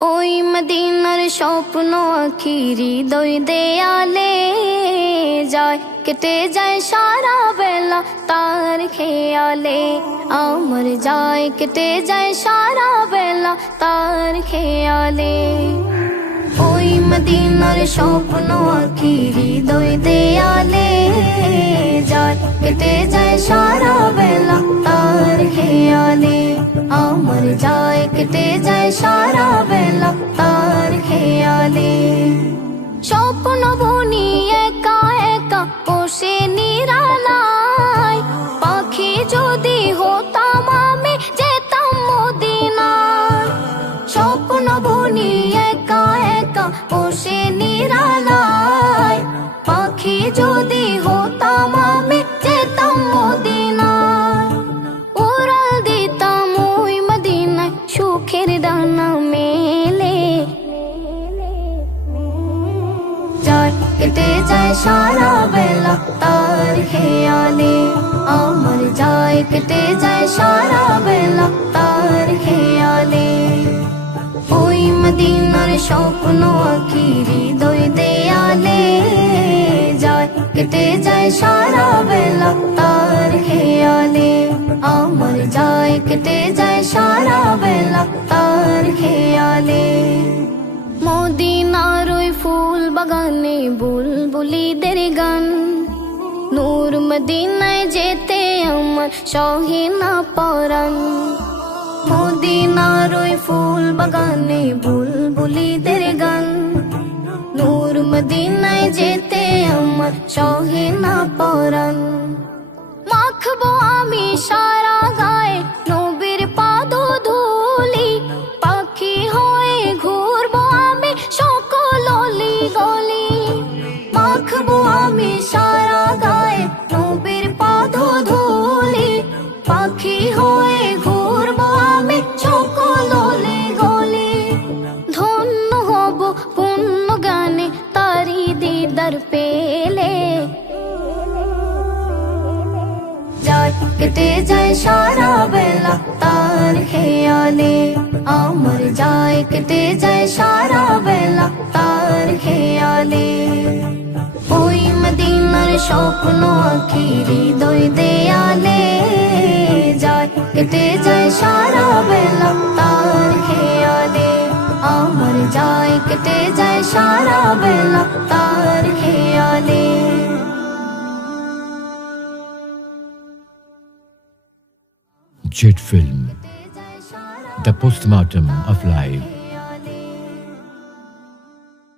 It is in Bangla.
ওই মদিনার স্বপ্ন আঁখি হৃদয় দেয়ালে যায়, কেটে যায় সারা বেলা তার খেয়ালে। আমার যায় কেটে যায় সারা বেলা তার খেয়ালে। ওই মদিনার স্বপ্ন আঁখি হৃদয় দেয়ালে যায়, কেটে যায় সারা বেলা তার খেয়ালে। আমার যায় কেটে যায় সারা বেলা তার খেয়ালে। স্বপ্ন বুনি একা একা বসে নিরালায়, পাখি যদি হতাম আমি যেতাম মদিনায়। স্বপ্ন বুনি একা একা বসে নিরালায়, পাখি যদি হতাম আমি যেতাম মদিনায়। উড়াল দিতাম ওই মদিনায় সুখের ডানা মেলে। যায় কেটে যায় সারা বেলা তার খেয়ালে। আমার যায় কেটে যায় সারা বেলা তার খেয়ালে। ওই মদিনার স্বপ্ন আঁখি হৃদয় দেয়ালে যায়, কেটে যায় সারা বেলা তার খেয়ালে। আমার যায় কেটে যায় সারা বেলা তার খেয়ালে। মদিনার ওই ফুল বাগানে বুলবুলিদের গান, নূর মদিনায় যেতে আমার সহে না পরাণ। মদিনার ওই ফুল বাগানে বুলবুলিদের গান, নূর মদিনায় যেতে আমার সহে না পরাণ। মাখবো আমি সারা গায়ে নবীর পাদ ধুলি, পাখি হয়ে ঘুরবো আমি সকল অলি গলি। মাখবো আমি সারা গায়ে নবীর পাদ ধুলি, পাখি হয়ে ঘুরবো আমি সকল অলি গলি। ধন্য হব পুণ্য গানে তারি দিদার পেলে। যায় কেটে যায় সারা বেলা তার খেয়ালে। আমার যায় কেটে যায় সারা বেলা তার খেয়ালে। ওই মদিনার স্বপ্ন আঁখি হৃদয় দেয়ালে যায়, কেটে যায় সারা বেলা তার খেয়ালে। আমার যায় কেটে যায় সারা বেলা তার খেয়ালে। Jet Film, the postmortem of life.